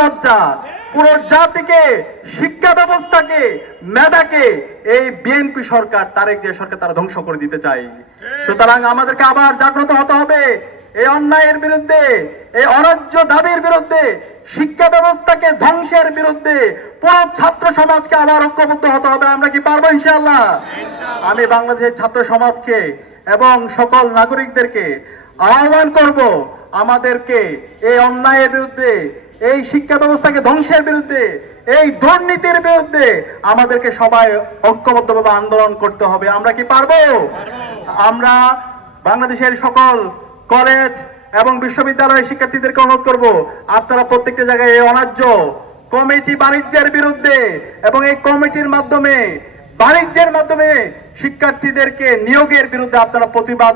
লজ্জা, পুরো জাতিকে, শিক্ষা ব্যবস্থাকে, মেধাকে এই বিএনপি সরকার, তারেক জিয়া সরকার তারা ধ্বংস করে দিতে চায়। সুতরাং আমাদেরকে আবার জাগ্রত হতে হবে এই অন্যায়ের বিরুদ্ধে, এই অন্যায্য দাবির বিরুদ্ধে, শিক্ষা ব্যবস্থাকে ধ্বংসের বিরুদ্ধে পুরো ছাত্র সমাজকে আবার ঐক্যবদ্ধ হতে হবে। আমরা কি পারবো ইনশাআল্লাহ? আমি বাংলাদেশের ছাত্র সমাজকে এবং সকল নাগরিকদেরকে আহ্বান করব, আমাদেরকে এই অন্যায়ের বিরুদ্ধে, এই শিক্ষা ব্যবস্থাকে ধ্বংসের বিরুদ্ধে, এই দুর্নীতির বিরুদ্ধে আমাদেরকে সবাই ঐক্যবদ্ধভাবে আন্দোলন করতে হবে। আমরা কি পারবো? আমরা বাংলাদেশের সকল কলেজ এবং বিশ্ববিদ্যালয়ের শিক্ষার্থীদেরকে অনুরোধ করব, আপনারা প্রত্যেকটা জায়গায় এই অন্যায্য কমিটি বাণিজ্যের বিরুদ্ধে এবং এই কমিটির মাধ্যমে, বাণিজ্যের মাধ্যমে শিক্ষার্থীদেরকে নিয়োগের বিরুদ্ধে আপনারা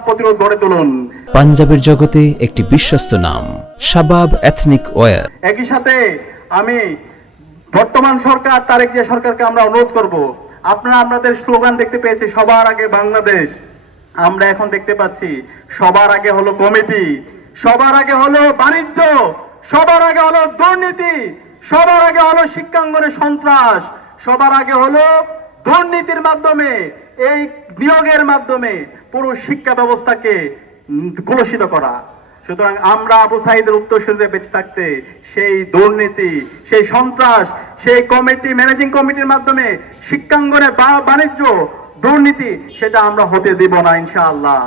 প্রতিরোধ গড়ে তুলুন। পাঞ্জাবের জগতে একটি বিশ্বস্ত নাম, শাবাব এথনিক ওয়্যার। একই সাথে আমি বর্তমান সরকার, তারেক জিয়া সরকারকে আমরা অনুরোধ করব, আপনারা আপনাদের স্লোগান দেখতে পেয়েছি, সবার আগে বাংলাদেশ। আমরা এখন দেখতে পাচ্ছি সবার আগে হলো কমিটি, সবার আগে হলো বাণিজ্য, সবার আগে হলো দুর্নীতি, সবার আগে হলো শিক্ষাঙ্গনে সন্ত্রাস, সবার আগে হলো দুর্নীতির মাধ্যমে, এই নিয়োগের মাধ্যমে পুরো শিক্ষা ব্যবস্থাকে কলুষিত করা। সুতরাং আমরা আবু সাঈদের উত্তরসূরিতে বেঁচে থাকতে সেই দুর্নীতি, সেই সন্ত্রাস, সেই কমিটি, ম্যানেজিং কমিটির মাধ্যমে শিক্ষাঙ্গনে বাণিজ্য, দুর্নীতি, সেটা আমরা হতে দিব না ইনশাআল্লাহ।